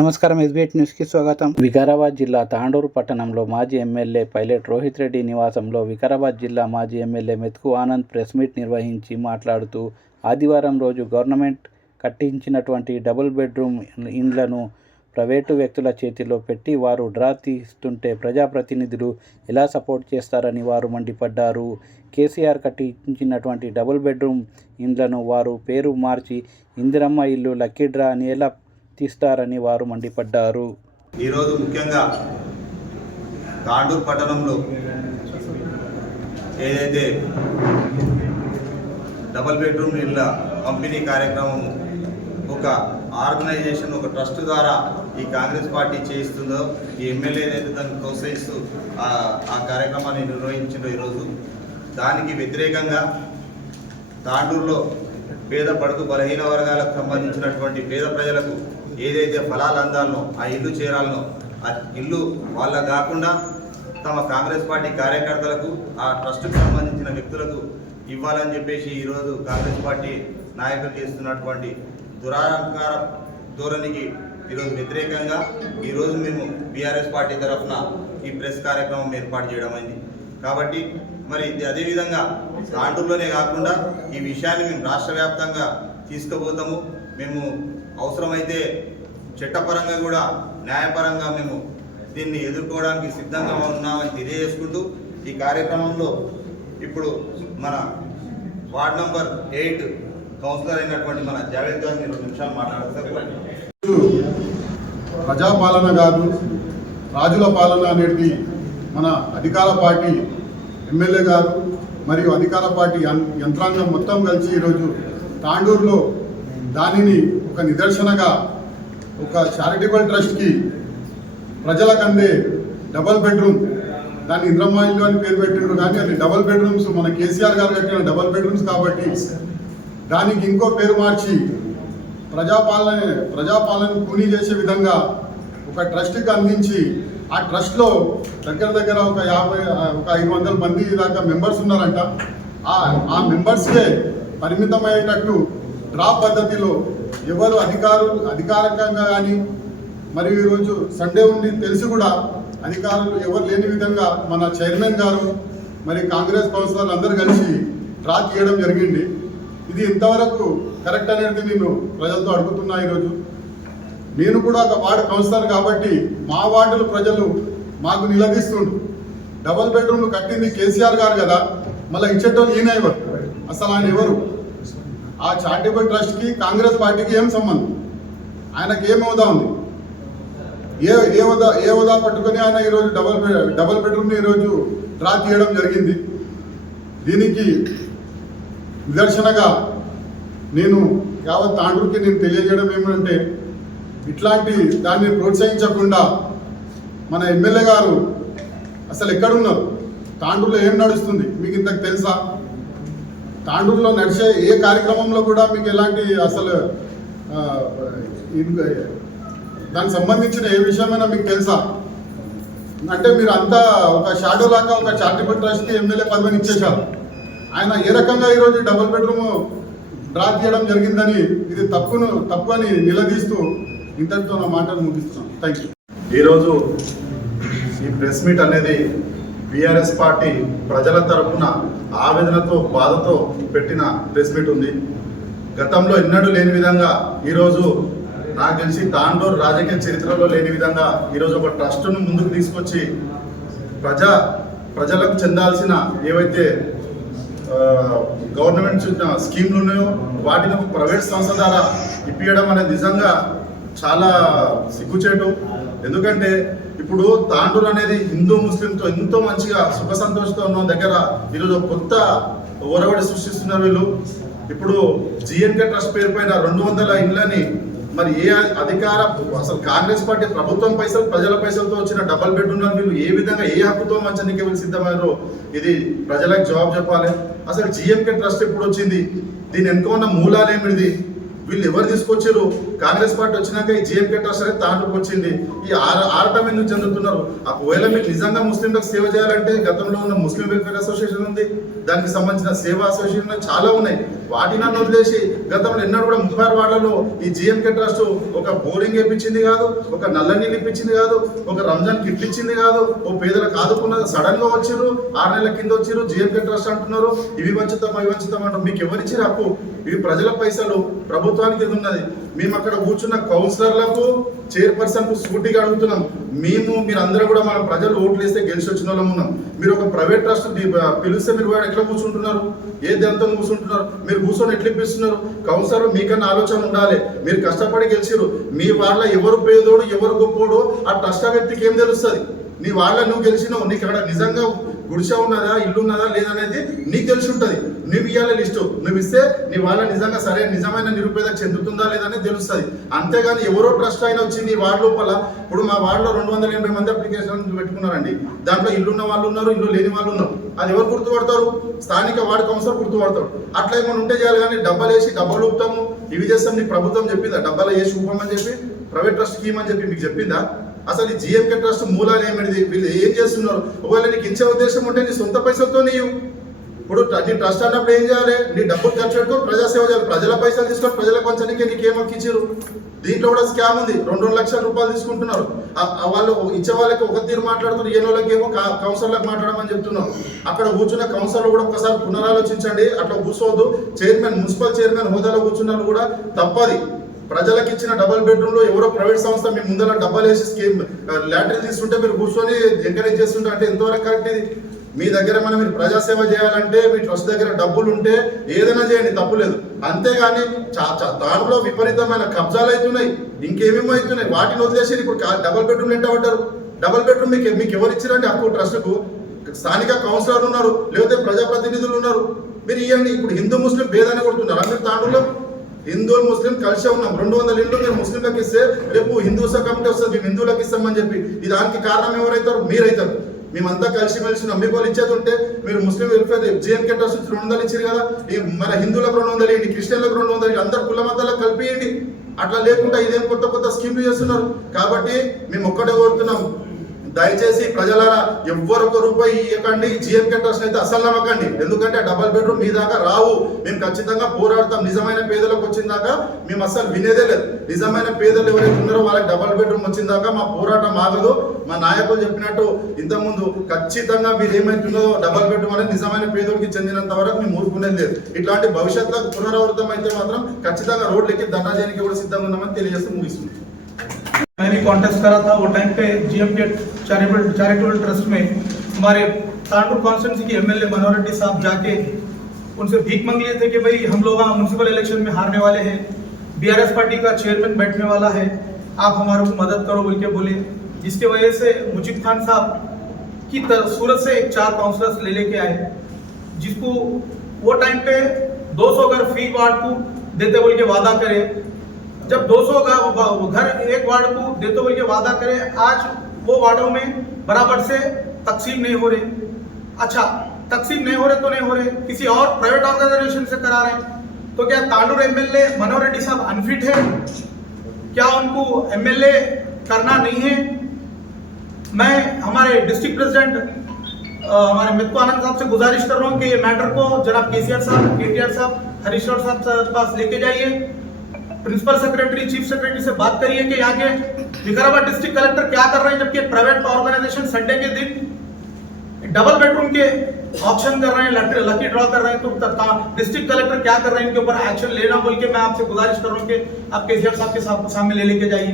నమస్కారం. ఎస్బీఐ న్యూస్కి స్వాగతం. వికారాబాద్ జిల్లా తాండూరు పట్టణంలో మాజీ ఎమ్మెల్యే పైలట్ రోహిత్ రెడ్డి నివాసంలో వికారాబాద్ జిల్లా మాజీ ఎమ్మెల్యే మెతుకు ఆనంద్ ప్రెస్ మీట్ నిర్వహించి మాట్లాడుతూ, ఆదివారం రోజు గవర్నమెంట్ కట్టించినటువంటి డబుల్ బెడ్రూమ్ ఇండ్లను ప్రైవేటు వ్యక్తుల చేతిలో పెట్టి వారు డ్రా తీస్తుంటే ప్రజాప్రతినిధులు ఎలా సపోర్ట్ చేస్తారని వారు మండిపడ్డారు. కేసీఆర్ కట్టించినటువంటి డబుల్ బెడ్రూమ్ ఇండ్లను వారు పేరు మార్చి ఇందిరమ్మ ఇల్లు లక్కీ డ్రా అని ఎలా తీస్తారని వారు మండిపడ్డారు. ఈరోజు ముఖ్యంగా తాండూరు పట్టణంలో ఏదైతే డబుల్ బెడ్రూమ్ ఇళ్ళ పంపిణీ కార్యక్రమం ఒక ఆర్గనైజేషన్, ఒక ట్రస్ట్ ద్వారా ఈ కాంగ్రెస్ పార్టీ చేయిస్తుందో, ఈ ఎమ్మెల్యే ఏదైతే దాన్ని ప్రోత్సహిస్తూ ఆ కార్యక్రమాన్ని నిర్వహించిందో ఈరోజు దానికి వ్యతిరేకంగా తాండూరులో పేద బడుగు బలహీన వర్గాలకు సంబంధించినటువంటి పేద ప్రజలకు ఏదైతే ఫలాలు అందాలనో, ఆ ఇల్లు చేరాలనో, ఆ ఇల్లు వాళ్ళ కాకుండా తమ కాంగ్రెస్ పార్టీ కార్యకర్తలకు, ఆ ట్రస్ట్కి సంబంధించిన వ్యక్తులకు ఇవ్వాలని చెప్పేసి ఈరోజు కాంగ్రెస్ పార్టీ నాయకులు చేస్తున్నటువంటి దురాంకార ధోరణికి ఈరోజు వ్యతిరేకంగా ఈరోజు మేము బీఆర్ఎస్ పార్టీ తరఫున ఈ ప్రెస్ కార్యక్రమం ఏర్పాటు చేయడం అయింది. కాబట్టి మరి అదేవిధంగా తాండూరులోనే కాకుండా ఈ విషయాన్ని మేము రాష్ట్ర వ్యాప్తంగా తీసుకుపోతాము. మేము అవసరమైతే చట్టపరంగా కూడా న్యాయపరంగా మేము దీన్ని ఎదుర్కోవడానికి సిద్ధంగా ఉన్నామని తెలియజేసుకుంటూ, ఈ కార్యక్రమంలో ఇప్పుడు మన వార్డ్ నంబర్ 8 కౌన్సిలర్ అయినటువంటి మన జావేద్ గారు 2 నిమిషాలు మాట్లాడతారు. ప్రజాపాలన కాదు, రాజుల పాలన అనేది మన అధికార పార్టీ ఎమ్మెల్యే గారు మరియు అధికార పార్టీ యంత్రాంగం మొత్తం కలిసి ఈరోజు తాండూరులో దానిని ఒక నిదర్శనగా ఒక చారిటబుల్ ట్రస్ట్కి ప్రజలకు అందే డబల్ బెడ్రూమ్, దాన్ని ఇంద్రమ్మ ఇల్లు అని పేరు పెట్టిండ్రు, కానీ అది డబల్ బెడ్రూమ్స్ మన కేసీఆర్ గారు కట్టిన డబల్ బెడ్రూమ్స్ కాబట్టి దానికి ఇంకో పేరు మార్చి ప్రజాపాలన కూనీ చేసే విధంగా ఒక ట్రస్ట్కి అందించి, ఆ ట్రస్ట్లో దగ్గర ఒక 500 మంది దాకా మెంబర్స్ ఉన్నారంట. ఆ మెంబర్స్కే పరిమితమయ్యేటట్టు డ్రా పద్ధతిలో ఎవరు అధికారికంగా కానీ, మరియు ఈరోజు సండే ఉంది తెలిసి కూడా అధికారులు ఎవరు లేని విధంగా మన చైర్మన్ గారు మరి కాంగ్రెస్ కౌన్సిలర్లు అందరూ కలిసి డ్రా తీయడం జరిగింది. ఇది ఎంతవరకు కరెక్ట్ అనేది నేను ప్రజలతో అడుగుతున్నా. ఈరోజు నేను కూడా ఒక వార్డు కౌన్సిలర్ కాబట్టి మా వార్డుల ప్రజలు మాకు నిలదీస్తుండ్రు. డబల్ బెడ్రూమ్లు కట్టింది కేసీఆర్ గారు కదా, మళ్ళీ ఇచ్చేటోళ్ళు ఈయన ఎవరు? అసలు ఆయన ఎవరు? ఆ చారిటబుల్ ట్రస్ట్కి కాంగ్రెస్ పార్టీకి ఏం సంబంధం? ఆయనకి ఏం హోదా ఉంది? ఏ హోదా పట్టుకొని ఆయన ఈరోజు డబల్ బెడ్రూమ్ని ఈరోజు డ్రా తీయడం జరిగింది. దీనికి నిదర్శనగా నేను యావత్ తాండూరుకి నేను తెలియజేయడం ఏమంటే, ఇట్లాంటి దాన్ని ప్రోత్సహించకుండా మన ఎమ్మెల్యే గారు అసలు ఎక్కడున్నారు? తాండూరులో ఏం నడుస్తుంది మీకు ఇంతకు తెలుసా? తాండూరులో నడిచే ఏ కార్యక్రమంలో కూడా మీకు ఎలాంటి అసలు దానికి సంబంధించిన ఏ విషయమైనా మీకు తెలుసా? అంటే మీరు అంతా ఒక షాడో లాగా ఒక చారిటబుల్ ట్రస్ట్కి ఎమ్మెల్యే పదవిని ఇచ్చేశారు. ఆయన ఏ రకంగా ఈరోజు డబుల్ బెడ్రూమ్ డ్రా తీయడం జరిగిందని, ఇది తప్పు అని నిలదీస్తూ ఇంతటితో నా మాటలు ముగిస్తున్నాను. Thank you. ఈరోజు ఈ ప్రెస్ మీట్ అనేది బీఆర్ఎస్ పార్టీ ప్రజల తరఫున ఆవేదనతో బాధతో పెట్టిన ప్రెస్ మీట్ ఉంది. గతంలో ఎన్నడూ లేని విధంగా ఈరోజు నాకు తెలిసి తాండూరు రాజకీయ చరిత్రలో లేని విధంగా ఈరోజు ఒక ట్రస్టును ముందుకు తీసుకొచ్చి ప్రజలకు చెందాల్సిన ఏవైతే గవర్నమెంట్ స్కీమ్లు ఉన్నాయో వాటిని ప్రైవేట్ సంస్థ ద్వారా ఇప్పించడం అనేది నిజంగా చాలా సిగ్గుచేటు. ఎందుకంటే ఇప్పుడు తాండూరు అనేది హిందూ ముస్లింతో ఎంతో మంచిగా సుఖ సంతోషంతో ఉన్న దగ్గర ఈరోజు కొత్త ఓరవడి సృష్టిస్తున్నారు వీళ్ళు. ఇప్పుడు జిఎన్కే ట్రస్ట్ పేరు పైన 200 ఇళ్ళని మరి ఏ అసలు కాంగ్రెస్ పార్టీ ప్రభుత్వం పైసలు ప్రజల పైసలతో వచ్చిన డబల్ బెడ్రూమ్లను వీళ్ళు ఏ విధంగా ఏ హక్కుతో మంచానికి వీళ్ళు సిద్ధమయ్యారో ఇది ప్రజలకు జవాబు చెప్పాలి. అసలు జిఎంకే ట్రస్ట్ ఎప్పుడు వచ్చింది? దీని వెనుక ఉన్న మూలాలు ఏమిటిది? వీళ్ళు ఎవరు తీసుకొచ్చారు? కాంగ్రెస్ పార్టీ వచ్చినాక ఈ జిఎంకే ట్రస్ట్ అనేది తాండూరుకు వచ్చింది. ఈ ఆరటం ఎందుకు చెందుతున్నారు? ఒకవేళ మీకు నిజంగా ముస్లింలకు సేవ చేయాలంటే గతంలో ఉన్న ముస్లిం వెల్ఫేర్ అసోసియేషన్ ఉంది, దానికి సంబంధించిన సేవా అసోసియేషన్ చాలా ఉన్నాయి. వాటిని నన్ను వదిలేసి గతంలో ఎన్నడూ కూడా 36 వార్డులలో ఈ జిఎంకే ట్రస్ట్ ఒక బోరింగ్ ఇప్పించింది కాదు, ఒక నల్ల నీళ్ళు ఇప్పించింది కాదు, ఒక రంజాన్ కిట్ ఇచ్చింది కాదు, ఓ పేదలకు ఆదుకున్నది. సడన్ గా వచ్చారు, 6 నెలల కింద వచ్చారు, జిఎంకే ట్రస్ట్ అంటున్నారు, ఇవి వంచుతాం అవి వంచుతాం అంటారు. మీకు ఎవరిచ్చారు హక్కు? ఇవి ప్రజల పైసలు, ప్రభుత్వానికి ఇది ఉన్నది. మేము అక్కడ కూర్చున్న కౌన్సిలర్లకు, చైర్పర్సన్ కు సూటిగా అడుగుతున్నాం. మీరు అందరూ కూడా మన ప్రజలు ఓట్లు వేస్తే గెలిచి వచ్చిన వాళ్ళం ఉన్నాం. మీరు ఒక ప్రైవేట్ ట్రస్ట్ పిలిస్తే మీరు ఎట్లా కూర్చుంటున్నారు? ఏ దాంతో కూర్చుంటున్నారు? మీరు కూర్చొని ఎట్లా ఇప్పిస్తున్నారు? కౌన్సిలర్ మీకన్నా ఆలోచన ఉండాలి. మీరు కష్టపడి గెలిచిరు. మీ వాళ్ళ ఎవరు పేదోడు ఎవరు గొప్పోడు ఆ ట్రస్ట్ వ్యక్తికి ఏం తెలుస్తుంది? నీ వాళ్ళ నువ్వు గెలిచినావు, నీకు అక్కడ నిజంగా గుడిసె ఉన్నదా, ఇల్లు ఉన్నదా లేదనేది నీకు తెలిసి ఉంటుంది. నువ్వు ఇవ్వాలి లిస్టు, నువ్వు ఇస్తే నీ వాళ్ళ నిజంగా సరే నిజమైన నిరుపేద చెందుతుందా లేదనేది తెలుస్తుంది. అంతేగాని ఎవరో ట్రస్ట్ అయినా వచ్చి నీ వార్డు లోపల, ఇప్పుడు మా వార్డులో 280 మంది అప్లికేషన్ పెట్టుకున్నారండి. దాంట్లో ఇల్లు ఉన్న వాళ్ళు ఉన్నారు, ఇల్లు లేని వాళ్ళు ఉన్నారు. అది ఎవరు గుర్తుపడతారు? స్థానిక వార్డు కౌన్సిలర్ గుర్తుపడతాడు. అట్లా ఏమైనా ఉంటే చేయాలి. కానీ డబ్బాలు వేసి డబ్బాలు ఊపుతాము ఇవి చేస్తాం. నీకు ప్రభుత్వం చెప్పిందా డబ్బాలు వేసి ఊపమని చెప్పి? ప్రైవేట్ ట్రస్ట్ స్కీమ్ అని చెప్పి మీకు చెప్పిందా? అసలు ఈ జిఎంకే ట్రస్ట్ మూలాలు ఏమిటి? వీళ్ళు ఏం చేస్తున్నారు? ఒకవేళ నీకు ఇచ్చే ఉద్దేశం ఉంటే నీ సొంత పైసలతో నీవు ఇప్పుడు నీ ట్రస్ట్ అన్నప్పుడు ఏం చేయాలి? నీ డబ్బులు ఖర్చు పెట్టుకొని ప్రజాసేవ చేయాలి. ప్రజల పైసలు తీసుకొని ప్రజలకు పంచడానికి నీకేం ఇచ్చారు? దీంట్లో కూడా స్కామ్ ఉంది. 2 లక్షల రూపాయలు తీసుకుంటున్నారు. వాళ్ళు ఇచ్చే వాళ్ళకి ఒక తీరు మాట్లాడుతున్నారు, ఏ వాళ్ళకి ఏమో కౌన్సిలర్లకు మాట్లాడమని చెప్తున్నారు. అక్కడ కూర్చున్న కౌన్సిలర్ కూడా ఒకసారి పునరాలోచించండి. అట్లా కూర్చోవద్దు. చైర్మన్, మున్సిపల్ చైర్మన్ హోదాలో కూర్చున్నారు కూడా తప్పది. ప్రజలకు ఇచ్చిన డబుల్ బెడ్రూమ్ లో ఎవరో ప్రైవేట్ సంస్థ మీ ముందర డబ్బాలు వేసి స్కీమ్ లాటరీ తీసుకుంటే మీరు కూర్చొని ఎంకరేజ్ చేస్తుంటే అంటే ఎంతవరకు కరెక్ట్ ఇది? మీ దగ్గర మీరు ప్రజాసేవ చేయాలంటే మీ ట్రస్ట్ దగ్గర డబ్బులు ఉంటే ఏదైనా చేయండి, తప్పులేదు. అంతేగాని దాంట్లో విపరీతమైన కబ్జాలు అవుతున్నాయి, ఇంకేమేమో అవుతున్నాయి. వాటిని వదిలేసి ఇప్పుడు డబుల్ బెడ్రూమ్ ఎంత పడ్డారు? డబుల్ బెడ్రూమ్ మీకు ఎవరు ఇచ్చారండి హక్కు? ట్రస్ట్కు స్థానిక కౌన్సిలర్ ఉన్నారు, లేకపోతే ప్రజాప్రతినిధులు ఉన్నారు. మీరు ఇవ్వండి. ఇప్పుడు హిందూ ముస్లిం భేదాన్ని కొడుతున్నారు. మీరు తాండూరులో హిందువులు ముస్లిం కలిసే ఉన్నాం. 200 ఇళ్ళు మీరు ముస్లింలకు ఇస్తే రేపు హిందూస్ కమిటీ వస్తుంది, మేము హిందువులకు ఇస్తామని చెప్పి. దానికి కారణం ఎవరైతారు? మీరైతారు. మేమంతా కలిసిమెలిసి మీకు వాళ్ళు ఇచ్చేది ఉంటే మీరు ముస్లిం వెల్ఫేర్ జిఎంకే ట్రస్ట్ 200 ఇచ్చారు కదా, మన హిందువులకు 200 ఇవ్వండి, క్రిస్టియన్లకు 200 ఇవ్వండి, అందరు కుల మతాలకు కలిపియండి. అట్లా లేకుండా ఇదేం కొత్త స్కీమ్లు చేస్తున్నారు. కాబట్టి మేము ఒక్కటే కోరుతున్నాం, దయచేసి ప్రజలారా ఎవ్వరు రూపాయి ఇవ్వకండి. జిఎంకే ట్రస్ట్ అయితే అసలు నమ్మకండి. ఎందుకంటే డబుల్ బెడ్రూమ్ మీ దాకా రావు. మేము ఖచ్చితంగా పోరాడతాం. నిజమైన పేదలకు వచ్చిన దాకా మేము అసలు వినేదే లేదు. నిజమైన పేదలు ఎవరైతే ఉన్నారో వాళ్ళకి డబుల్ బెడ్రూమ్ వచ్చిన దాకా మా పోరాటం ఆగదు. మా నాయకులు చెప్పినట్టు ఇంతకుముందు ఖచ్చితంగా మీరు ఏమైతుందో డబుల్ బెడ్రూమ్ అనేది నిజమైన పేదోడికి చెందినంత వరకు మేము ఊరుకునేది లేదు. ఇట్లాంటి భవిష్యత్తులో పునరావృతం అయితే మాత్రం ఖచ్చితంగా రోడ్లు ఎక్కి ధర్నా చేయడానికి కూడా సిద్ధంగా ఉన్నామని తెలియజేస్తూ ముగిస్తుంది. मैं भी कॉन्टेस्ट करा था वो टाइम पे जीएमके चैरिटेबल ट्रस्ट में हमारे तांडूर कॉन्स्टिट्यूंसी के एमएलए मनोहर रेड्डी साहब जाके उनसे भीख मांग लिए थे कि भाई हम लोग म्यूनसिपल इलेक्शन में हारने वाले हैं, बीआरएस पार्टी का चेयरमैन बैठने वाला है, आप हमारे को मदद करो बोल के बोले। जिसके वजह से मुजीब खान साहब की सूरत से 4 काउंसलर्स ले लेके आए, जिसको वो टाइम पे 200 घर फ्री वार्ड को देते बोल के वादा करे। जब 200 घर एक वार्ड को देते बोल के वादा करे, आज वो वार्डों में बराबर से तकसीम नहीं हो रहे। अच्छा, तकसीम नहीं हो रहे तो नहीं हो रहे, किसी और प्राइवेट ऑर्गेनाइजेशन से करा रहे हैं। तो क्या तांडूर एमएलए मनोहर रेड्डी साहब अनफिट है? क्या उनको एमएलए करना नहीं है? मैं हमारे डिस्ट्रिक्ट प्रेसिडेंट हमारे मित्तू आनंद साहब से गुजारिश कर रहा हूँ कि ये मैटर को जनाब केसीआर साहब, केटीआर साहब, हरीश राव साहब के पास लेके जाइए। प्रिंसिपल सेक्रेटरी, चीफ सेक्रेटरी से बात करिए कि यहाँ के विकाराबाद डिस्ट्रिक्ट कलेक्टर क्या कर रहे हैं, जबकि प्राइवेट ऑर्गेनाइजेशन संडे के दिन डबल बेडरूम के ऑप्शन कर रहे हैं, लकी ड्रॉ कर रहे हैं। तो डिस्ट्रिक्ट कलेक्टर क्या कर रहे हैं, इनके ऊपर एक्शन लेना बोल के मैं आपसे गुजारिश कर रहा हूँ कि आप केसीआर साहब के सामने ले लेके जाइए।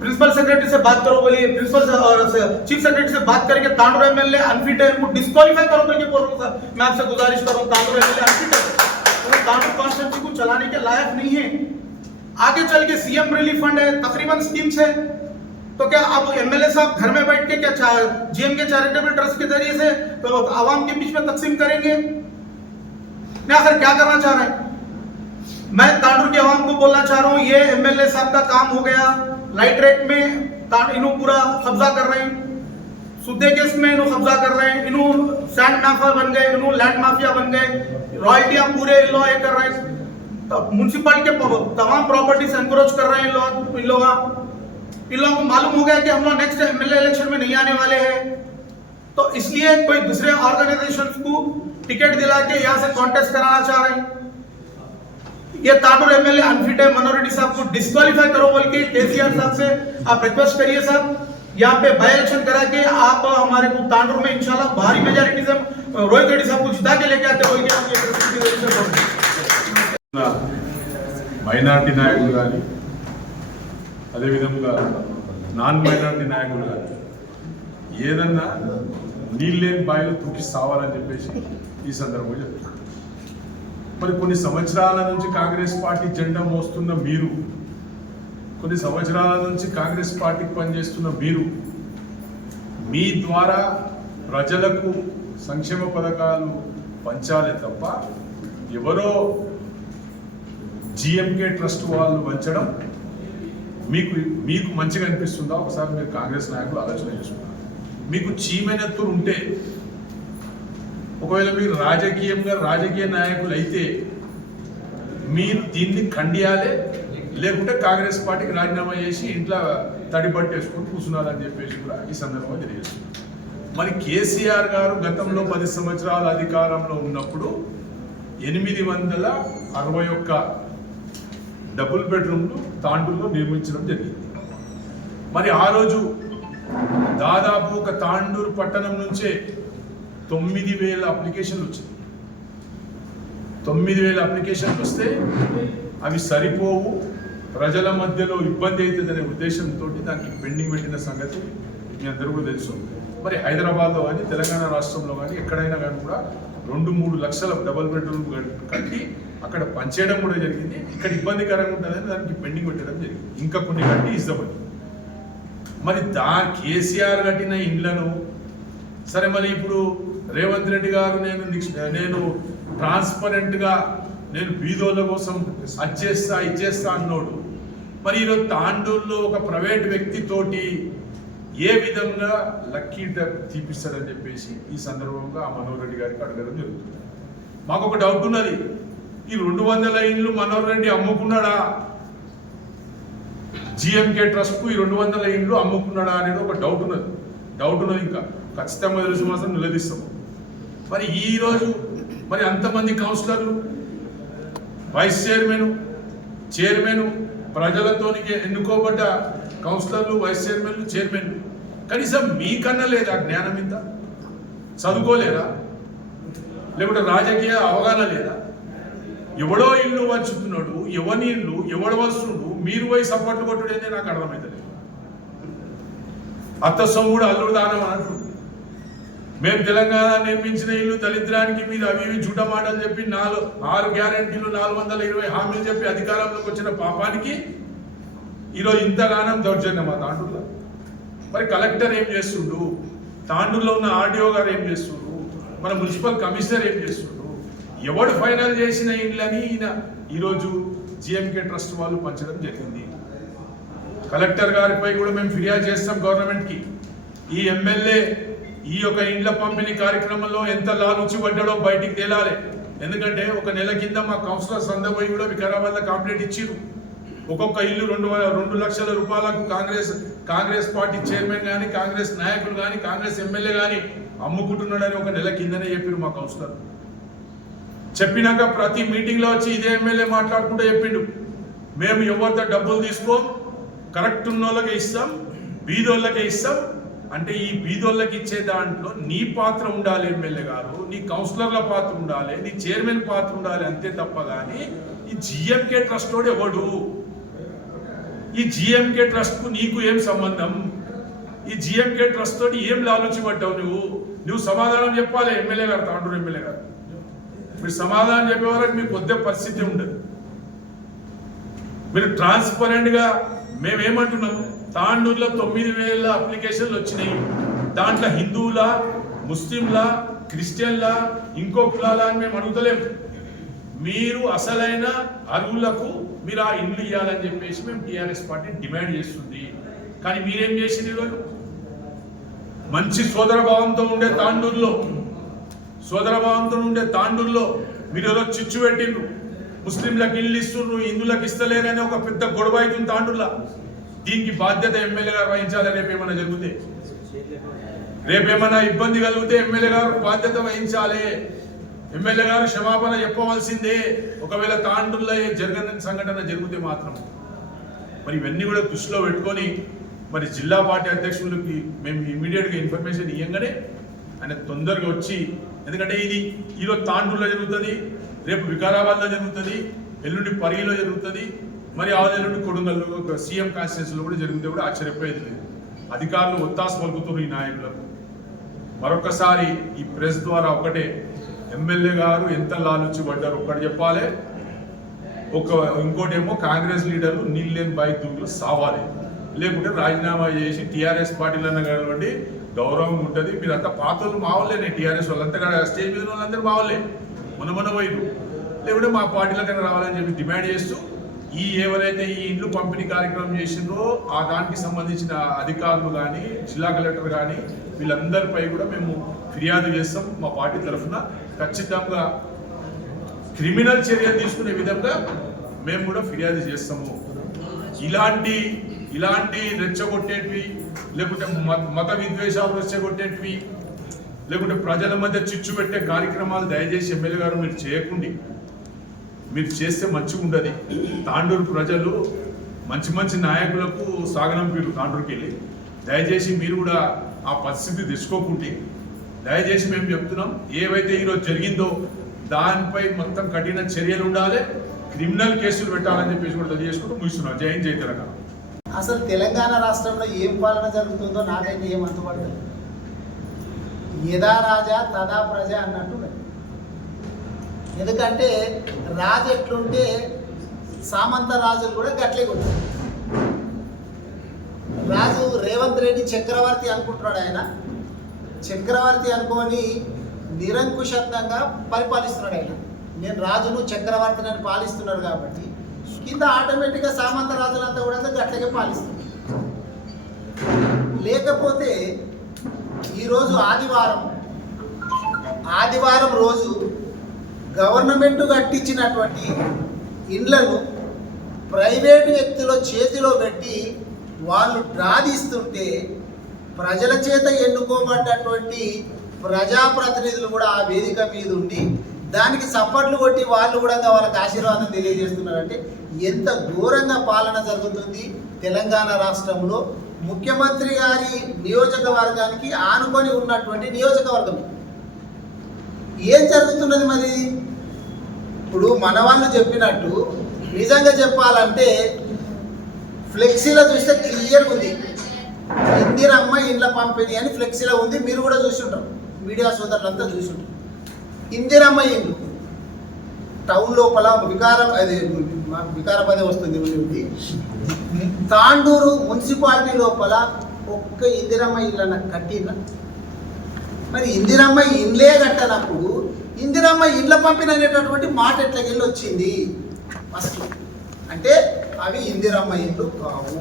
प्रिंसिपल सेक्रेटरी से बात करो बोलिए, प्रिंसिपल और चीफ सेक्रेटरी से बात करके तांडूर एमएलए अनफिट है, उनको डिस्क्वालीफाई करो बोल के बोल रहा हूँ सर। मैं आपसे गुजारिश कर रहा हूँ, तांडूर एमएलए अनफिट है, तांडूर कॉन्स्टिट्यूंसी को चलाने के लायक नहीं है। आगे चल के सीएम रिलीफ फंड है, तकरीबन स्कीम्स है, तो क्या आप एमएलए साहब घर में बैठ के क्या जीएमके चैरिटेबल ट्रस्ट के जरिए से तो आवाम के बीच में तकसीम करेंगे? मैं आखिर क्या करना चाह रहे हैं? मैं तांडूर के आवाम को बोलना चाह रहा हूँ, ये एमएलए साहब का काम हो गया। लाइट रेट में इन्हों पूरा कब्जा कर रहे हैं, सुद्दे केस में इन्हों कब्जा कर रहे हैं, इन्हों सैंड माफिया बन गए, इन्हों लैंड माफिया बन गए, रॉयल्टियां पूरे इन लोग कर रहे हैं, म्यूनसिपालिटी के तमाम प्रॉपर्टीज एनक्रोच कर रहे हैं इन लोगों को मालूम हो गया कि हम लोग नेक्स्ट एमएलए इलेक्शन में नहीं आने वाले हैं। तो इसलिए कोई दूसरे ऑर्गेनाइजेशंस को टिकट दिला के यहाँ से कॉन्टेस्ट कराना चाह रहे हैं। ये तांडूर एमएलए अनफिट है, मनोहर रेड्डी साहब को डिस्क्वालीफाई करो बोल के केसीआर साहब से आप रिक्वेस्ट करिए साहब, यहाँ पे बाय इलेक्शन करा के आप हमारे को तांडूर में इंशाल्लाह भारी मेजॉरिटी से रोहित रेड्डी साहब को जिता के लेके आते बोल के हम ये మైనార్టీ నాయకులు కానీ అదేవిధంగా నాన్ మైనార్టీ నాయకులు కానీ ఏదన్నా నీళ్ళేని బాయిలో తూకి సావాలని చెప్పేసి ఈ సందర్భంగా చెప్తున్నారు. మరి కొన్ని సంవత్సరాల నుంచి కాంగ్రెస్ పార్టీ జెండా మోస్తున్న మీరు, కొన్ని సంవత్సరాల నుంచి కాంగ్రెస్ పార్టీకి పనిచేస్తున్న మీరు, మీ ద్వారా ప్రజలకు సంక్షేమ పథకాలు పంచాలే తప్ప ఎవరో జిఎంకే ట్రస్ట్ వాళ్ళు వంచడం మీకు మంచిగా అనిపిస్తుందా? ఒకసారి మీరు కాంగ్రెస్ నాయకులు ఆలోచన చేసుకున్నారు. మీకు చీమెనెత్తులు ఉంటే, ఒకవేళ మీరు రాజకీయ నాయకులు అయితే మీరు దీన్ని ఖండియాలే, లేకుంటే కాంగ్రెస్ పార్టీకి రాజీనామా చేసి ఇంట్లో తడిపట్టేసుకొని కూర్చున్నారని చెప్పేసి కూడా ఈ సందర్భంగా తెలియజేస్తున్నారు. మరి కేసీఆర్ గారు గతంలో 10 సంవత్సరాల అధికారంలో ఉన్నప్పుడు 861 డబుల్ బెడ్రూమ్లు తాండూరులో నిర్మించడం జరిగింది. మరి ఆ రోజు దాదాపు ఒక తాండూరు పట్టణం నుంచే 9,000 అప్లికేషన్లు వచ్చింది. 9,000 అప్లికేషన్లు వస్తే అవి సరిపోవు, ప్రజల మధ్యలో ఇబ్బంది అవుతుందనే ఉద్దేశంతో దానికి పెండింగ్ పెట్టిన సంగతి మీ అందరూ కూడా తెలుసు. మరి హైదరాబాద్లో కానీ తెలంగాణ రాష్ట్రంలో కానీ ఎక్కడైనా కానీ కూడా 2-3 లక్షల డబుల్ బెడ్రూమ్ కట్టి అక్కడ పనిచేయడం కూడా జరిగింది. ఇక్కడ ఇబ్బందికరంగా ఉంటుందని దానికి పెండింగ్ పెట్టడం జరిగింది. ఇంకా కొన్ని కట్టి ఇస్తామని. మరి కేసీఆర్ కట్టిన ఇండ్లను సరే, మరి ఇప్పుడు రేవంత్ రెడ్డి గారు నేను ట్రాన్స్పరెంట్గా నేను బీదోళ్ళ కోసం ఇచ్చేస్తా అన్నోడు, మరి ఈరోజు తాండూరులో ఒక ప్రైవేట్ వ్యక్తితోటి ఏ విధంగా లక్కీ డ్రాప్ తీపిస్తారని చెప్పేసి ఈ సందర్భంగా ఆ మనోహర్ రెడ్డి గారికి అడగడం జరుగుతుంది. మాకు ఒక డౌట్ ఉన్నది, ఈ 200 ఇండ్లు మనోహర్ రెడ్డి అమ్ముకున్నాడా? జిఎంకే ట్రస్ట్కు ఈ 200 ఇండ్లు అమ్ముకున్నాడా అనేది ఒక డౌట్ ఉన్నది. ఇంకా ఖచ్చితంగా తెలుసు, మాత్రం నిలదీస్తాము. మరి ఈరోజు మరి అంతమంది కౌన్సిలర్లు, వైస్ చైర్మన్ ప్రజలతో ఎన్నుకోబడ్డ కౌన్సిలర్లు, వైస్ చైర్మన్లు, చైర్మన్లు కనీసం మీకన్నా లేదా జ్ఞానం? ఇంత చదువుకోలేరా? లేకుంటే రాజకీయ అవగాహన లేదా? ఎవడో ఇల్లు వంచుతున్నాడు, ఎవని ఇల్లు ఎవడు వస్తుండు, మీరు పోయి సపోర్ట్ కొట్టుడేదే నాకు అర్థమవుతుంది. అత్త సొమ్ముడు అల్లుడు దానం అంటుంది. మేము తెలంగాణ నిర్మించిన ఇల్లు దళిద్రానికి మీరు అవి ఇవి జూట మాటలు చెప్పి 6 గ్యారెంటీలు 420 హామీలు చెప్పి అధికారంలోకి వచ్చిన పాపానికి ఈరోజు ఇంతగానం దౌర్జన్యం మా తాండూరులో. మరి కలెక్టర్ ఏం చేస్తుండు, తాండూరులో ఉన్న ఆర్డీఓ గారు ఏం చేస్తుండ్రు, మన మున్సిపల్ కమిషనర్ ఏం చేస్తుండ్రు, ఎవడు ఫైనల్ చేసిన ఇండ్లని ఈరోజు జిఎంకే ట్రస్ట్ వాళ్ళు పంచడం జరిగింది. కలెక్టర్ గారిపై కూడా మేము ఫిర్యాదు చేస్తాం గవర్నమెంట్కి. ఈ ఎమ్మెల్యే ఈ యొక్క ఇండ్ల పంపిణీ కార్యక్రమంలో ఎంత లాలుచి పడ్డాడో బయటికి తేలాలి. ఎందుకంటే ఒక నెల కింద మా కౌన్సిలర్స్ అందరూ పోయి కూడా వికారాబాద్లో కంప్లైంట్ ఇచ్చిరు. ఒక్కొక్క ఇల్లు 2 లక్షల రూపాయలకు కాంగ్రెస్ పార్టీ చైర్మన్ కానీ, కాంగ్రెస్ నాయకులు కానీ, కాంగ్రెస్ ఎమ్మెల్యే కానీ అమ్ముకుంటున్నాడని ఒక నెల కిందనే చెప్పారు మా కౌన్సిలర్. చెప్పినాక ప్రతి మీటింగ్లో వచ్చి ఇదే ఎమ్మెల్యే మాట్లాడుకుంటూ చెప్పిండు, మేము ఎవరితో డబ్బులు తీసుకోం, కరెక్ట్ ఉన్న వాళ్ళకే ఇస్తాం, బీదోళ్ళకే ఇస్తాం. అంటే ఈ బీదోళ్ళకి ఇచ్చే దాంట్లో నీ పాత్ర ఉండాలి ఎమ్మెల్యే గారు, నీ కౌన్సిలర్ల పాత్ర ఉండాలి, నీ చైర్మన్ పాత్ర ఉండాలి, అంతే తప్ప కానీ ఈ జిఎంకే ట్రస్ట్ తోడు ఎవడు? ఈ జిఎంకే ట్రస్ట్ కు నీకు ఏం సంబంధం? ఈ జిఎంకే ట్రస్ట్ తోటి ఏం లాలుచి పడ్డావు నువ్వు సమాధానం చెప్పాలి ఎమ్మెల్యే గారు, తాండూరు ఎమ్మెల్యే గారు. మీరు సమాధానం చెప్పే వరకు మీకు వద్దే పరిస్థితి ఉండదు. మీరు ట్రాన్స్పరెంట్ గా మేమేమంటున్నాం, తాండూరులో 9,000 అప్లికేషన్లు వచ్చినాయి. దాంట్లో హిందువుల, ముస్లింల, క్రిస్టియన్ల, ఇంకో కులాల అని మేము అడుగుతలేము. మీరు అసలైన అర్హులకు మీరు ఆ ఇండ్లు ఇవ్వాలని చెప్పేసి మేము టీఆర్ఎస్ పార్టీ డిమాండ్ చేస్తుంది. కానీ మీరేం చేసింది? ఈరోజు మంచి సోదరభావంతో ఉండే తాండూరులో మీరు ఏదో చిచ్చు పెట్టిండ్రు. ముస్లింలకు ఇల్లు ఇస్తుండ్రు, హిందువులకు ఇస్తలేరని ఒక పెద్ద గొడవ అవుతుంది తాండూరులో. దీనికి బాధ్యత ఎమ్మెల్యే గారు వహించాలి. రేపేమన్నా జరిగితే, రేపేమన్నా ఇబ్బంది కలిగితే ఎమ్మెల్యే గారు బాధ్యత వహించాలి. ఎమ్మెల్యే గారు క్షమాపణ చెప్పవలసిందే ఒకవేళ తాండూరులో జరగని సంఘటన జరిగితే మాత్రం. మరి ఇవన్నీ కూడా దృష్టిలో పెట్టుకొని మరి జిల్లా పార్టీ అధ్యక్షులకి మేము ఇమీడియట్గా ఇన్ఫర్మేషన్ ఇవ్వగానే ఆయన తొందరగా వచ్చి, ఎందుకంటే ఇది ఈరోజు తాండూరులో జరుగుతుంది, రేపు వికారాబాద్లో జరుగుతుంది, ఎల్లుండి పరిగిలో జరుగుతుంది, మరి ఆ ఎల్లుండి కొడుంగల్లో సీఎం కాన్స్టిట్యూన్సీలో కూడా జరిగితే కూడా ఆశ్చర్యపోయేది లేదు. అధికారులు ఒత్తాస పలుకుతున్నారు ఈ నాయకులకు. మరొకసారి ఈ ప్రెస్ ద్వారా ఒకటే, ఎమ్మెల్యే గారు ఎంత లాలుచి పడ్డారు ఒక్కటి చెప్పాలి. ఇంకోటేమో కాంగ్రెస్ లీడర్లు నీళ్ళేని బాధితులు సావాలి, లేకుంటే రాజీనామా చేసి టీఆర్ఎస్ పార్టీలన్నా కలవండి, గౌరవం ఉంటుంది. మీరంతా పాతలు మావలేనే, టీఆర్ఎస్ వాళ్ళంతా స్టేజ్ మీద వాళ్ళందరూ మావలే, మొన్న పోయిరు, లేకుంటే మా పార్టీలకైనా రావాలని చెప్పి డిమాండ్ చేస్తూ ఎవరైతే ఈ ఇండ్లు పంపిణీ కార్యక్రమం చేసిందో ఆ దానికి సంబంధించిన అధికారులు కానీ జిల్లా కలెక్టర్ కానీ వీళ్ళందరిపై కూడా మేము ఫిర్యాదు చేస్తాం. మా పార్టీ తరఫున ఖచ్చితంగా క్రిమినల్ చర్యలు తీసుకునే విధంగా మేము కూడా ఫిర్యాదు చేస్తాము. ఇలాంటి రెచ్చగొట్టేటివి, లేకుంటే మత విద్వేషాలు రెచ్చగొట్టేటివి, లేకుంటే ప్రజల మధ్య చిచ్చు పెట్టే కార్యక్రమాలు దయచేసి ఎమ్మెల్యే గారు మీరు చేయకండి. మీరు చేస్తే మంచిగా ఉండదు. తాండూరు ప్రజలు మంచి నాయకులకు సాగనంపీరు తాండూరుకి వెళ్ళి. దయచేసి మీరు కూడా ఆ పరిస్థితి తెచ్చుకోకుంటే, దయచేసి మేము చెప్తున్నాం, ఏవైతే ఈరోజు జరిగిందో దానిపై మొత్తం కఠిన చర్యలు ఉండాలి, క్రిమినల్ కేసులు పెట్టాలని చెప్పేసి కూడా తెలియజేసుకుంటూ ముగిస్తున్నాం. జై హింద్, జై తెలంగాణ. అసలు తెలంగాణ రాష్ట్రంలో ఏం పాలన జరుగుతుందో నాకైతే ఏం అంతుపడలేదు. యథా రాజా తదా ప్రజ అన్నట్టు. ఎందుకంటే రాజు ఎట్లుంటే సామంత రాజులు కూడా గట్లే ఉంటారు. రాజు రేవంత్ రెడ్డి చక్రవర్తి అనుకుంటున్నాడు. ఆయన చక్రవర్తి అనుకొని నిరంకుశంగా పరిపాలిస్తున్నాడు. ఆయన నేను రాజును చక్రవర్తిని అని పాలిస్తున్నాడు కాబట్టి కింద ఆటోమేటిక్గా సామంత రాజులంతా కూడా గట్లగే పాలిస్తున్నారు. లేకపోతే ఈరోజు ఆదివారం రోజు గవర్నమెంట్ కట్టించినటువంటి ఇండ్లను ప్రైవేటు వ్యక్తుల చేతిలో పెట్టి వాళ్ళు డ్రా తీస్తుంటే ప్రజల చేత ఎన్నుకోబడ్డటువంటి ప్రజాప్రతినిధులు కూడా ఆ వేదిక మీద ఉండి దానికి సపోర్ట్లు కొట్టి వాళ్ళు కూడా వాళ్ళకి ఆశీర్వాదం తెలియజేస్తున్నారంటే ఎంత ఘోరంగా పాలన జరుగుతుంది తెలంగాణ రాష్ట్రంలో. ముఖ్యమంత్రి గారి నియోజకవర్గానికి ఆనుకొని ఉన్నటువంటి నియోజకవర్గం ఏం జరుగుతున్నది మరి? ఇప్పుడు మన వాళ్ళు చెప్పినట్టు నిజంగా చెప్పాలంటే ఫ్లెక్సీలో చూస్తే క్లియర్గా ఉంది, ఇందిరమ్మ ఇండ్ల పంపిణీ అని ఫ్లెక్సీలో ఉంది. మీరు కూడా చూసుంటారు, మీడియా సోదరులంతా చూసుంటారు. ఇందిరమ్మ ఇండ్లు టౌన్ లోపల వికారాబాదే వస్తుంది ఉంది. తాండూరు మున్సిపాలిటీ లోపల ఒక్క ఇందిరమ్మ ఇళ్ళ కట్టిన. మరి ఇందిరమ్మ ఇండ్లే కట్టనప్పుడు ఇందిరమ్మ ఇండ్ల పంపిణీ అనేటటువంటి మాట ఎట్లకెళ్ళి వచ్చింది? ఫస్ట్ అంటే అవి ఇందిరమ్మ ఇండ్లు కావు,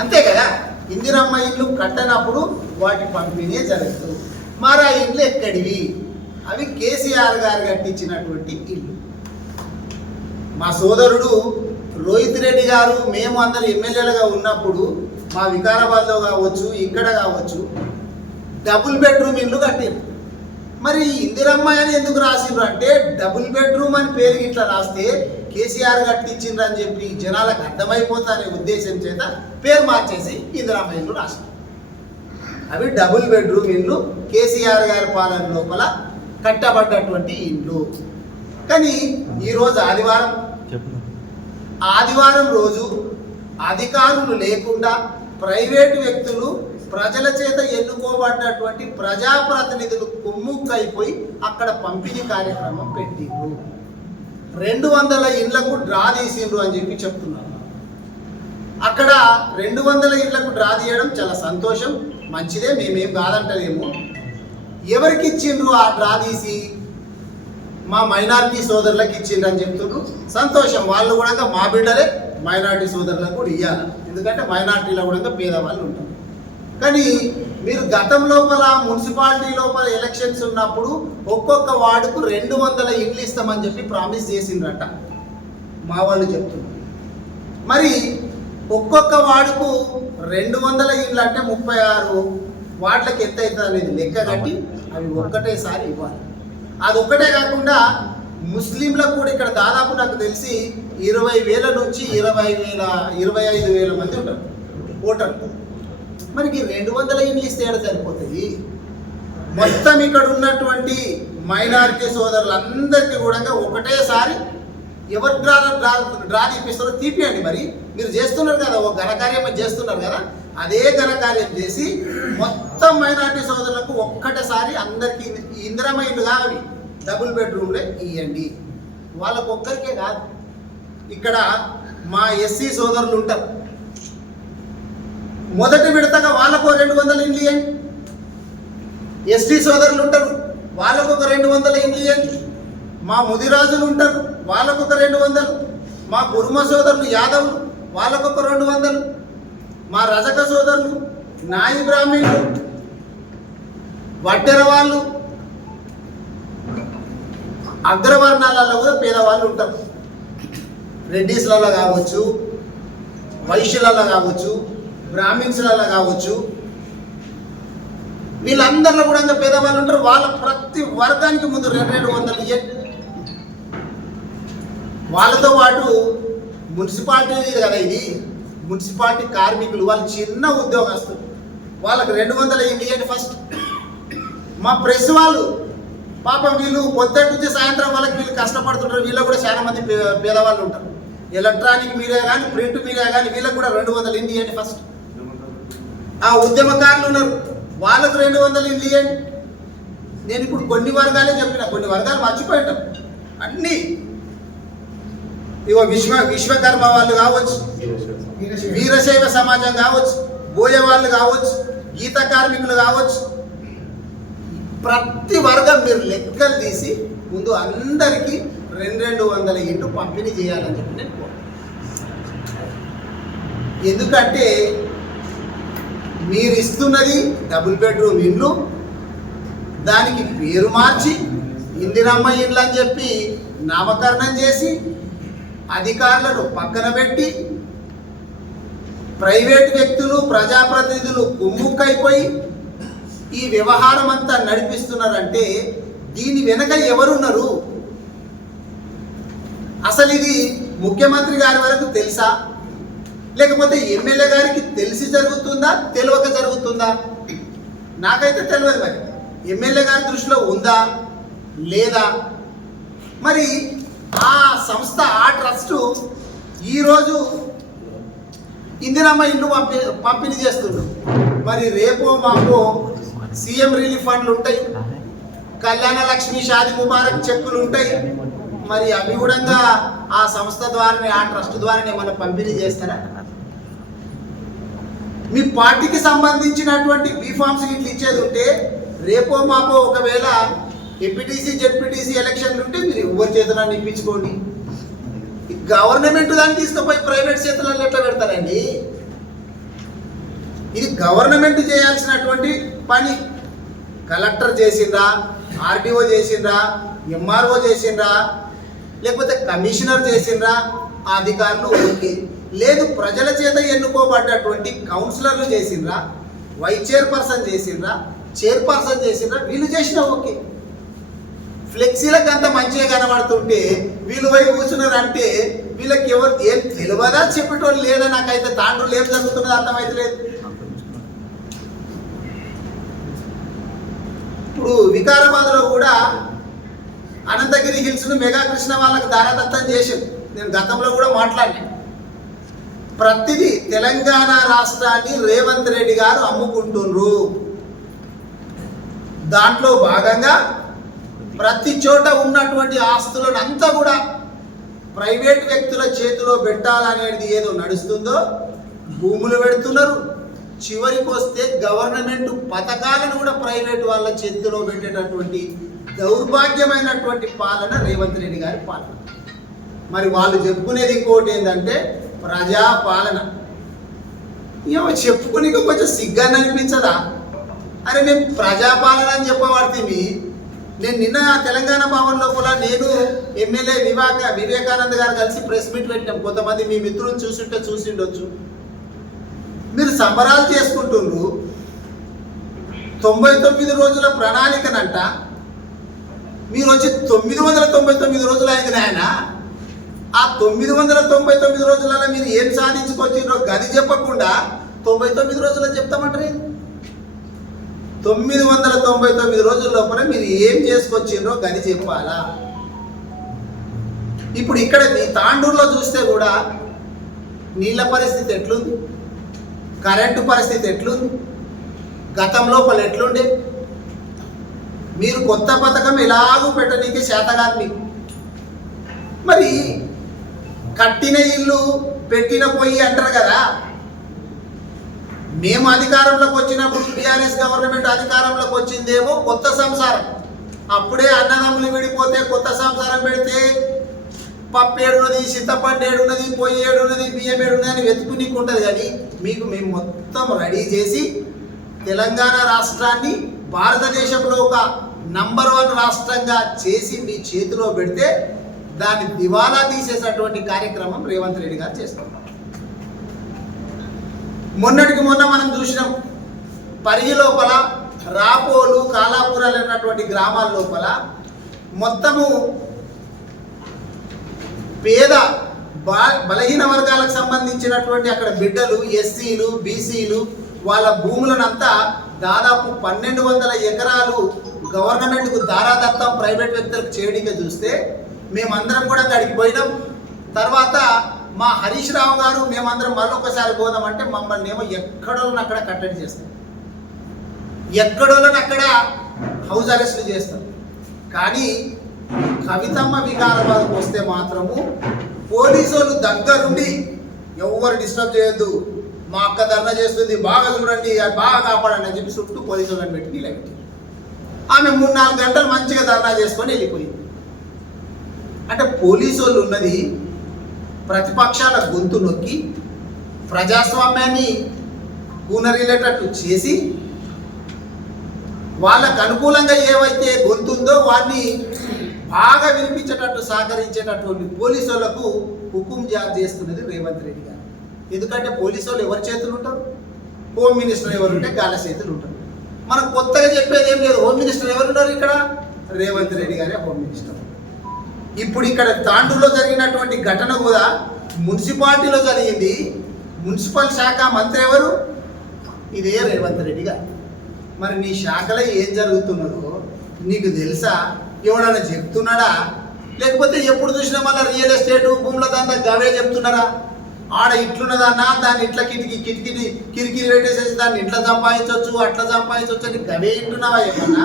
అంతే కదా. ఇందిరమ్మ ఇండ్లు కట్టనప్పుడు వాటి పంపిణీ జరగదు. మరి ఆ ఇండ్లు ఎక్కడివి? అవి కేసీఆర్ గారు కట్టించినటువంటి ఇల్లు. మా సోదరుడు రోహిత్ రెడ్డి గారు మేము అందరు ఎమ్మెల్యేలుగా ఉన్నప్పుడు మా వికారాబాద్లో కావచ్చు, ఇక్కడ కావచ్చు, డబుల్ బెడ్రూమ్ ఇల్లు కట్టింది. మరి ఇందిరమ్మ అని ఎందుకు రాసిండ్రు అంటే డబుల్ బెడ్రూమ్ అని పేరు ఇట్లా రాస్తే కేసీఆర్ కట్టించిండ్రు అని చెప్పి జనాలకు అర్థమైపోతానే ఉద్దేశం చేత పేరు మార్చేసి ఇందిరమ్మ ఇల్లు రాసిండ్రు. అవి డబుల్ బెడ్రూమ్ ఇల్లు, కేసీఆర్ గారి పాలన లోపల కట్టబడ్డటువంటి ఇండ్లు. కానీ ఈరోజు ఆదివారం రోజు అధికారులు లేకుండా ప్రైవేటు వ్యక్తులు ప్రజల చేత ఎన్నుకోబడ్డటువంటి ప్రజాప్రతినిధులు కుమ్ముక్కైపోయి అక్కడ పంపిణీ కార్యక్రమం పెట్టిండ్రు. 200 ఇండ్లకు డ్రా తీసిండ్రు అని చెప్పి చెప్తున్నారు. అక్కడ 200 ఇండ్లకు డ్రా తీయడం చాలా సంతోషం, మంచిదే, మేమేం కాదంటలేము. ఎవరికి ఇచ్చిండ్రు ఆ డ్రా తీసి? మా మైనారిటీ సోదరులకు ఇచ్చిండ్రు అని చెప్తుండ్రు. సంతోషం, వాళ్ళు కూడా మా బిడ్డలే మైనారిటీ సోదరులకు కూడా ఇవ్వాలి, ఎందుకంటే మైనారిటీలో కూడా పేదవాళ్ళు ఉంటారు. కానీ మీరు గతం లోపల మున్సిపాలిటీ లోపల ఎలక్షన్స్ ఉన్నప్పుడు ఒక్కొక్క వార్డుకు 200 ఇండ్లు ఇస్తామని చెప్పి ప్రామిస్ చేసిండ్రట మా వాళ్ళు చెప్తున్నారు. మరి ఒక్కొక్క వార్డుకు 200 ఇండ్లు అంటే 36 వార్డులకు ఎంత అవుతుంది అనేది లెక్క కట్టి అవి ఒక్కటేసారి ఇవ్వాలి. అదొక్కటే కాకుండా ముస్లింలకు కూడా ఇక్కడ దాదాపు నాకు తెలిసి 20,000 నుంచి 25,000 మంది ఉంటారు ఓటర్లు. మరి 200 ఇండ్లు ఇస్తే ఏడ సరిపోతుంది? మొత్తం ఇక్కడ ఉన్నటువంటి మైనారిటీ సోదరులందరికీ కూడా ఒకటేసారి ఎవరు డ్రా తీపిస్తారో తీపియండి. మరి మీరు చేస్తున్నారు కదా, ఒక ఘనకార్యం చేస్తున్నారు కదా, అదే ఘనకార్యం చేసి మొత్తం మైనారిటీ సోదరులకు ఒక్కటేసారి అందరికీ ఇందిరమ్మ ఇల్లు కావాలి, డబుల్ బెడ్రూమ్లే ఇవ్వండి. వాళ్ళకు ఒక్కరికే కాదు, ఇక్కడ మా ఎస్సీ సోదరులు ఉంటారు, మొదటి విడతగా వాళ్ళకు 200 ఇండ్లు ఇవ్వండి. ఎస్టీ సోదరులు ఉంటారు, వాళ్ళకు ఒక 200 ఇండ్లు ఇవ్వండి. మా ముదిరాజులు ఉంటారు, వాళ్ళకు ఒక 200. మా కుర్మ సోదరులు యాదవులు, వాళ్ళకు ఒక 200. మా రజక సోదరులు, నాయి బ్రాహ్మణులు, వడ్డెర వాళ్ళు, అగ్రవర్ణాలలో కూడా పేదవాళ్ళు ఉంటారు. రెడ్డిస్లలో కావచ్చు, వైశ్యులలో కావచ్చు, బ్రాహ్మిన్స్లలో కావచ్చు, వీళ్ళందరిలో కూడా ఇంకా పేదవాళ్ళు ఉంటారు. వాళ్ళ ప్రతి వర్గానికి ముందు 200 ఇవ్వండి. వాళ్ళతో పాటు మున్సిపాలిటీ కదా, ఇది మున్సిపాలిటీ కార్మికులు, వాళ్ళు చిన్న ఉద్యోగస్తులు, వాళ్ళకి 200 ఇవ్వండి ఫస్ట్. మా ప్రెస్ వాళ్ళు పాపం వీళ్ళు పొద్దుటి నుంచి సాయంత్రం వాళ్ళకి వీళ్ళు కష్టపడుతుంటారు, వీళ్ళకి కూడా చాలా మంది పేదవాళ్ళు ఉంటారు. ఎలక్ట్రానిక్ మీడియా కానీ ప్రింట్ మీడియా కానీ వీళ్ళకి కూడా 200 ఇవ్వండి ఫస్ట్. ఆ ఉద్యమకారులు ఉన్నారు, వాళ్ళకు 200 ఇవ్వండి. నేను ఇప్పుడు కొన్ని వర్గాలే చెప్పిన, కొన్ని వర్గాలు మర్చిపోయింటాం అన్నీ. ఇగో విశ్వకర్మ వాళ్ళు కావచ్చు, వీరశైవ సమాజం కావచ్చు, బోయ వాళ్ళు కావచ్చు, గీత కార్మికులు కావచ్చు, ప్రతి వర్గం మీరు లెక్కలు తీసి ముందు అందరికీ 200 ఇండ్లు పంపిణీ చేయాలని చెప్పి నేను ఎందుకంటే మీరు ఇస్తున్నది డబుల్ బెడ్రూమ్ ఇండ్లు, దానికి పేరు మార్చి ఇందిరమ్మ ఇండ్లు అని చెప్పి నామకరణం చేసి అధికారులను పక్కన పెట్టి ప్రైవేట్ వ్యక్తులు ప్రజాప్రతినిధులు కుమ్ముక్కైపోయి ఈ వ్యవహారం అంతా నడిపిస్తున్నారంటే దీని వెనక ఎవరున్నారు? అసలు ఇది ముఖ్యమంత్రి గారి వరకు తెలుసా, లేకపోతే ఎమ్మెల్యే గారికి తెలిసి జరుగుతుందా, తెలియక జరుగుతుందా? నాకైతే తెలియదు. మరి ఎమ్మెల్యే గారి దృష్టిలో ఉందా లేదా? మరి ఆ సంస్థ, ఆ ట్రస్టు ఈరోజు ఇందిరమ్మ ఇండ్లు పంపిణీ చేస్తున్నారు. మరి రేపో మాపో సీఎం రిలీఫ్ ఫండ్లు ఉంటాయి, కళ్యాణ లక్ష్మి, షాది ముబారక్ చెక్కులు ఉంటాయి. మరి అవి కూడా ఆ సంస్థ ద్వారానే, ఆ ట్రస్ట్ ద్వారానే మనం పంపిణీ చేస్తారా? మీ పార్టీకి సంబంధించినటువంటి బీఫామ్స్ ఇట్లా ఇచ్చేది ఉంటే రేపో మాపో ఒకవేళ ఎంపీటీసీ జెడ్పీటీసీ ఎలక్షన్లు ఉంటే మీరు ఎవరి చేతులను ఇప్పించుకోండి. గవర్నమెంట్ దాన్ని తీసుకుపోయి ప్రైవేట్ చేతులలో ఎట్లా పెడతారండి? ఇది గవర్నమెంట్ చేయాల్సినటువంటి పని. కలెక్టర్ చేసిండ్రా, ఆర్డీఓ చేసిండ్రా, ఎంఆర్ఓ చేసిండ్రా, లేకపోతే కమిషనర్ చేసిండ్రా, ఆ అధికారులు ఓకే. లేదు ప్రజల చేత ఎన్నుకోబడ్డటువంటి కౌన్సిలర్లు చేసిండ్రా, వైస్ చైర్పర్సన్ చేసిండ్రా, చైర్పర్సన్ చేసిండ్రా, వీళ్ళు చేసినా ఓకే. ఫ్లెక్సీలకు అంత మంచిగా కనబడుతుంటే వీళ్ళు పోయి కూర్చున్నారు అంటే వీళ్ళకి ఎవరు ఏం తెలియదా చెప్పేటోళ్ళు లేదా? నాకైతే తాండ్రులు ఏం జరుగుతున్నదో అర్థమైతే లేదు. ఇప్పుడు వికారాబాద్లో కూడా అనంతగిరి హిల్స్ను మెగా కృష్ణ వాళ్ళకి దారాదత్తం చేసింది. నేను గతంలో కూడా మాట్లాడినా. ప్రతిదీ తెలంగాణ రాష్ట్రాన్ని రేవంత్ రెడ్డి గారు అమ్ముకుంటున్నారు. దాంట్లో భాగంగా ప్రతి చోట ఉన్నటువంటి ఆస్తులను అంతా కూడా ప్రైవేట్ వ్యక్తుల చేతిలో పెట్టాలనేది ఏదో నడుస్తుందో భూములు పెడుతున్నారు. చివరికి వస్తే గవర్నమెంట్ పథకాలను కూడా ప్రైవేట్ వాళ్ళ చేతిలో పెట్టేటటువంటి దౌర్భాగ్యమైనటువంటి పాలన రేవంత్ రెడ్డి గారి పాలన. మరి వాళ్ళు చెప్పుకునేది ఇంకోటి ఏంటంటే ప్రజా పాలన. ఏమో చెప్పుకుని కొంచెం సిగ్గాన్ని అనిపించదా? అరే మేము ప్రజాపాలన అని చెప్పబడితే నేను నిన్న తెలంగాణ భవన్ లోపల నేను ఎమ్మెల్యే వివేకానంద్ గారు కలిసి ప్రెస్ మీట్ పెట్టాం. కొంతమంది మీ మిత్రులు చూసిండొచ్చు. మీరు సంబరాలు చేసుకుంటున్నారు. 99 రోజుల ప్రణాళికనంట మీరు వచ్చి 999 రోజులు అయింది నాయన. ఆ 999 రోజులలో మీరు ఏం సాధించుకొచ్చిండ్రో గది చెప్పకుండా 99 రోజుల్లో చెప్తామంటారు. 999 రోజుల లోపల మీరు ఏం చేసుకొచ్చిండ్రో గది చెప్పాలా. ఇప్పుడు ఇక్కడ ఈ తాండూరులో చూస్తే కూడా నీళ్ళ పరిస్థితి ఎట్లుంది, కరెంటు పరిస్థితి ఎట్లుంది, గతం లోపల ఎట్లుండే. మీరు కొత్త పథకం ఎలాగూ పెట్టనీకి చేతగాదు మీకు. మరి కట్టిన ఇల్లు పెట్టిన పొయ్యి అంటారు కదా. మేము అధికారంలోకి వచ్చినప్పుడు టీఆర్ఎస్ గవర్నమెంట్ అధికారంలోకి వచ్చిందేమో కొత్త సంసారం. అప్పుడే అన్నదమ్ములు విడిపోతే కొత్త సంసారం పెడితే పప్పు ఏడున్నది, చింతపండు ఏడున్నది, పొయ్యి ఏడున్నది, బియ్యం ఏడున్నది అని వెతుకునికి ఉంటుంది. కానీ మీకు మేము మొత్తం రెడీ చేసి తెలంగాణ రాష్ట్రాన్ని భారతదేశంలో ఒక నంబర్ 1 రాష్ట్రంగా చేసి మీ చేతిలో పెడితే దాన్ని దివాలా తీసేసినటువంటి కార్యక్రమం రేవంత్ రెడ్డి గారు చేస్తున్నారు. మొన్నటికి మొన్న మనం చూసినాం, పరిగి లోపల రాపోలు, కాలాపురాలు అన్నటువంటి గ్రామాల లోపల మొత్తము పేద బలహీన వర్గాలకు సంబంధించినటువంటి అక్కడ బిడ్డలు, ఎస్సీలు, బీసీలు వాళ్ళ భూములనంతా దాదాపు 1200 ఎకరాలు గవర్నమెంట్కు దారాదత్తం ప్రైవేట్ వ్యక్తులకు చేయడానికి చూస్తే మేమందరం కూడా అక్కడికి పోయినాం. తర్వాత మా హరీష్ రావు గారు మేమందరం మళ్ళొకసారి పోదామంటే మమ్మల్ని ఏమో ఎక్కడోళ్ళని అక్కడ కట్టడి చేస్తాం, ఎక్కడోళ్ళని అక్కడ హౌస్ అరెస్ట్లు చేస్తాం. కానీ కవితమ్మ వికారాబాద్కు వస్తే మాత్రము పోలీసు వాళ్ళు దగ్గరుండి ఎవరు డిస్టర్బ్ చేయొద్దు, మా అక్క ధర్నా చేస్తుంది, బాగా చూడండి, బాగా కాపాడండి అని చెప్పి చుట్టూ పోలీసు వాళ్ళని పెట్టి నిలబెట్టి ఆమె 3-4 గంటలు మంచిగా ధర్నా చేసుకొని వెళ్ళిపోయింది. అంటే పోలీసు వాళ్ళు ఉన్నది ప్రతిపక్షాల గొంతు నొక్కి ప్రజాస్వామ్యాన్ని కూనరిల్లేటట్టు చేసి వాళ్ళకు అనుకూలంగా ఏవైతే గొంతుందో వాటిని బాగా వినిపించేటట్టు సహకరించేటటువంటి పోలీసు వాళ్ళకు హుకుం జారీ చేస్తున్నది రేవంత్ రెడ్డి గారు. ఎందుకంటే పోలీసు వాళ్ళు ఎవరి చేతులు ఉంటారు, హోమ్ మినిస్టర్ ఎవరుంటే గాల చేతులు ఉంటారు. మనకు కొత్తగా చెప్పేది ఏం లేదు. హోమ్ మినిస్టర్ ఎవరున్నారు ఇక్కడ? రేవంత్ రెడ్డి గారే హోమ్ మినిస్టర్. ఇప్పుడు ఇక్కడ తాండూరులో జరిగినటువంటి ఘటన కూడా మున్సిపాలిటీలో జరిగింది. మున్సిపల్ శాఖ మంత్రి ఎవరు? ఇదే రేవంత్ రెడ్డి గారు. మరి నీ శాఖలో ఏం జరుగుతున్నదో నీకు తెలుసా? ఎవడన్నా చెప్తున్నాడా? లేకపోతే ఎప్పుడు చూసినా మళ్ళీ రియల్ ఎస్టేట్ భూముల దాంట్లో గవే చెప్తున్నారా? ఆడ ఇట్లున్నదన్నా దాన్ని ఇట్లా కిటికీ పెట్టేసేసి దాన్ని ఇట్లా సంపాదించవచ్చు, అట్లా సంపాదించవచ్చు అని గవే ఇంటున్నావా? ఏమన్నా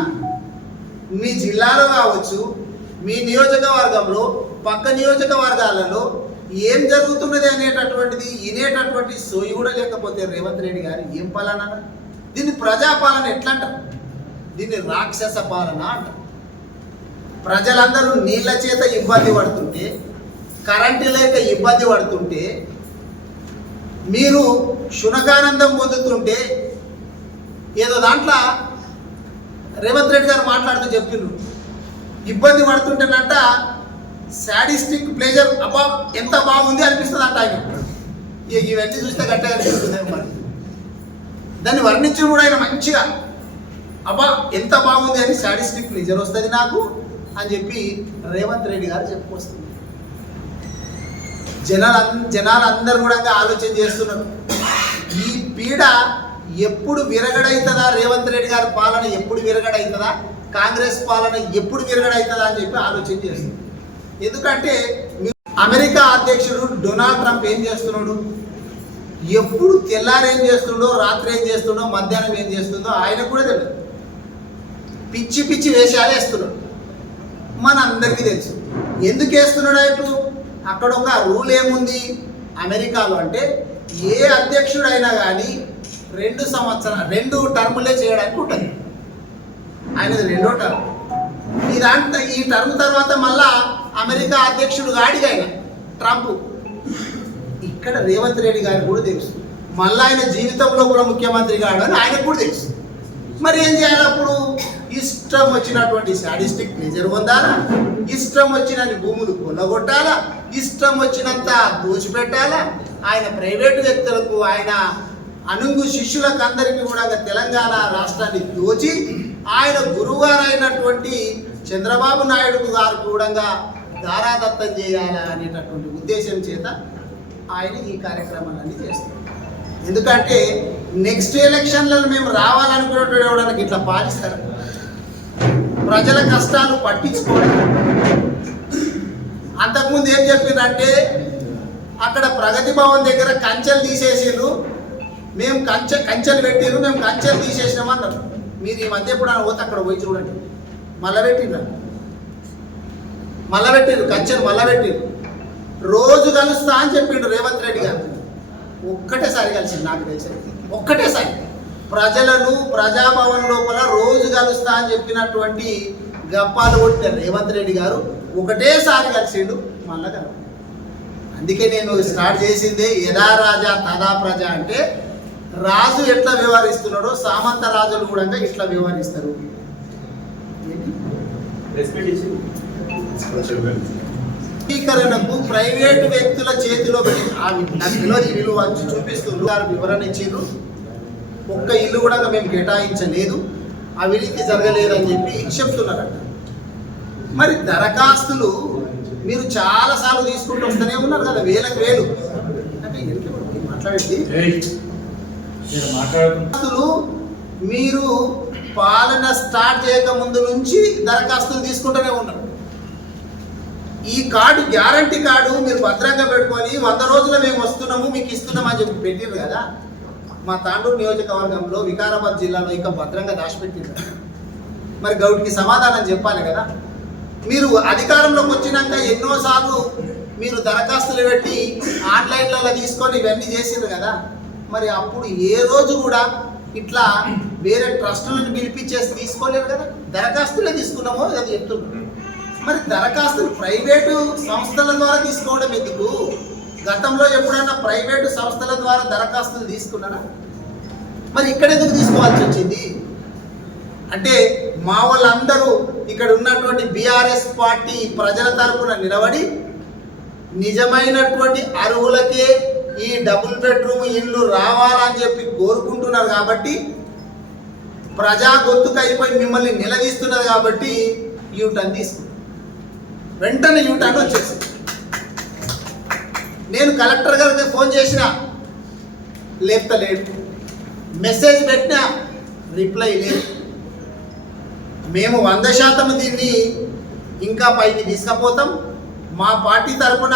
మీ జిల్లాలో కావచ్చు, మీ నియోజకవర్గంలో, పక్క నియోజకవర్గాలలో ఏం జరుగుతున్నది అనేటటువంటిది వినేటటువంటి సోయి కూడా లేకపోతే రేవంత్ రెడ్డి గారు ఏం పాలన? దీన్ని ప్రజాపాలన ఎట్లా అంటారు? దీన్ని రాక్షస పాలన అంటారు. ప్రజలందరూ నీళ్ళ చేత ఇబ్బంది పడుతుంటే, కరెంటు లేక ఇబ్బంది పడుతుంటే, మీరు శునకానందం పొందుతుంటే ఏదో దాంట్లో రేవంత్ రెడ్డి గారు మాట్లాడుతూ చెప్పిండ్రు, ఇబ్బంది పడుతుంటేనంట సాడిస్టిక్ ప్లేజర్, అబ్బా ఎంత బాగుంది అనిపిస్తుంది అంట ఆయన. ఇవన్నీ చూస్తే గట్టిగా అనిపిస్తుంది. మరి దాన్ని వర్ణించి కూడా ఆయన మంచిగా అబ్బా ఎంత బాగుంది అని సాడిస్టిక్ ప్లేజర్ వస్తుంది నాకు అని చెప్పి రేవంత్ రెడ్డి గారు చెప్పుకొస్తుంది. జనాలందరూ కూడా ఆలోచన చేస్తున్నారు, ఈ పీడ ఎప్పుడు విరగడవుతుందా, రేవంత్ రెడ్డి గారి పాలన ఎప్పుడు విరగడవుతుందా, కాంగ్రెస్ పాలన ఎప్పుడు విరగడవుతుందా అని చెప్పి ఆలోచన చేస్తుంది. ఎందుకంటే అమెరికా అధ్యక్షుడు డొనాల్డ్ ట్రంప్ ఏం చేస్తున్నాడు, ఎప్పుడు తెల్లారు ఏం చేస్తుండో, రాత్రి ఏం చేస్తుండో, మధ్యాహ్నం ఏం చేస్తుందో ఆయనకు కూడా తెలియదు. పిచ్చి పిచ్చి వేషాలు వేస్తున్నాడు. మన అందరికీ తెలుసు ఎందుకు వేస్తున్నాడు. ఇప్పుడు అక్కడ ఒక రూల్ ఏముంది అమెరికాలో అంటే, ఏ అధ్యక్షుడైనా కానీ 2 టర్ములే చేయడానికి ఉంటుంది. ఆయనది 2వ టర్మ్. ఈ టర్మ్ తర్వాత మళ్ళా అమెరికా అధ్యక్షుడు గాడిగా ఆయన ట్రంప్. ఇక్కడ రేవంత్ రెడ్డి గారికి కూడా తెలుసు మళ్ళీ ఆయన జీవితంలో కూడా ముఖ్యమంత్రి కాడు అని ఆయనకు కూడా తెలుసు. మరి ఏం చేయాలి అప్పుడు? ఇష్టం వచ్చినటువంటి సాడిస్టిక్ ప్లేజర్ పొందాలా, ఇష్టం వచ్చినన్ని భూములు కొల్లగొట్టాలా, ఇష్టం వచ్చినంత దోచిపెట్టాలా. ఆయన ప్రైవేటు వ్యక్తులకు, ఆయన అనుంగు శిష్యులకు అందరికీ కూడా తెలంగాణ రాష్ట్రాన్ని దోచి ఆయన గురువుగారు అయినటువంటి చంద్రబాబు నాయుడు గారు కూడా దారాదత్తం చేయాలా అనేటటువంటి ఉద్దేశం చేత ఆయన ఈ కార్యక్రమాలన్నీ చేస్తారు. ఎందుకంటే నెక్స్ట్ ఎలక్షన్లలో మేము రావాలనుకున్నటువంటి ఎవడానికి ఇట్లా పాలిస్తారు, ప్రజల కష్టాలు పట్టించుకోవడం. అంతకుముందు ఏం చెప్పిందంటే అక్కడ ప్రగతి భవన్ దగ్గర కంచెలు తీసేసిండ్రు, మేము కంచెలు పెట్టిండ్రు, మేము కంచెలు తీసేసినాం అన్నారు. మీరు ఈ మధ్య ఎప్పుడు పోతే అక్కడ పోయి చూడండి, మళ్ళా పెట్టిండ్రు కంచెలు మళ్ళా పెట్టిండ్రు. రోజు కలుస్తా అని చెప్పిండు రేవంత్ రెడ్డి గారు. ఒక్కటేసారి కలిసింది నాకు తెలిసి, ఒక్కటేసారి ప్రజలను ప్రజాభవన్ లోపల రోజు కలుస్తా అని చెప్పినటువంటి గప్పాలు కొట్టిన రేవంత్ రెడ్డి గారు ఒకటేసారి కలిసిండు, మళ్ళా కలవ. అందుకే నేను స్టార్ట్ చేసిందే యథా రాజా తదా ప్రజ అంటే రాజు ఎట్లా వ్యవహరిస్తున్నాడో సామంత రాజులు కూడా ఇట్లా వ్యవహరిస్తారు. స్పీకరణకు ప్రైవేటు వ్యక్తుల చేతిలో విలువ చూపిస్తున్నారు, వివరణ ఇచ్చిండ్రు. ఒక్క ఇల్లు కూడా మేము కేటాయించలేదు, అవినీతి జరగలేదని చెప్పి చెప్తున్నారట. మరి దరఖాస్తులు మీరు చాలాసార్లు తీసుకుంటూ వస్తూనే ఉన్నారు కదా, వేలకు వేలు. అంటే మాట్లాడేది దరఖాస్తులు మీరు పాలన స్టార్ట్ చేయక ముందు నుంచి దరఖాస్తులు తీసుకుంటూనే ఉన్నారు. ఈ కార్డు గ్యారంటీ కార్డు మీరు భద్రంగా పెట్టుకొని 100 రోజులు మేము వస్తున్నాము మీకు ఇస్తున్నామని చెప్పి పెట్టిండ్రు కదా. మా తాండూరు నియోజకవర్గంలో వికారాబాద్ జిల్లాలో ఇంకా భద్రంగా దాచిపెట్టిండ్రు. మరి గౌడ్కి సమాధానం చెప్పాలి కదా. మీరు అధికారంలోకి వచ్చినాక ఎన్నోసార్లు మీరు దరఖాస్తులు పెట్టి ఆన్లైన్లలో తీసుకొని ఇవన్నీ చేసిండ్రు కదా. మరి అప్పుడు ఏ రోజు కూడా ఇట్లా వేరే ట్రస్టులను పిలిపించేసి తీసుకోలేరు కదా, దరఖాస్తులే తీసుకున్నామో అది చెప్తున్నారు. మరి దరఖాస్తులు ప్రైవేటు సంస్థల ద్వారా తీసుకోవడం ఎందుకు? గతంలో ఎప్పుడైనా ప్రైవేటు సంస్థల ద్వారా దరఖాస్తులు తీసుకున్నారా? మరి ఇక్కడ ఎందుకు తీసుకోవాల్సి వచ్చింది? అంటే మా వాళ్ళందరూ ఇక్కడ ఉన్నటువంటి బీఆర్ఎస్ పార్టీ ప్రజల తరపున నిలబడి నిజమైనటువంటి అర్హులకే ఈ డబుల్ బెడ్రూమ్ ఇల్లు రావాలని చెప్పి కోరుకుంటున్నారు కాబట్టి, ప్రజా గొంతుకైపోయి మిమ్మల్ని నిలదీస్తున్నారు కాబట్టి యూటర్న్ తీసుకున్నారు. వెంటనే యూటర్న్ వచ్చేసింది. నేను కలెక్టర్ గారికి ఫోన్ చేసిన, లేపుతలేడు. మెసేజ్ పెట్టినా రిప్లై లేదు. మేము 100% దీన్ని ఇంకా పైకి తీసుకుపోతాం. మా పార్టీ తరఫున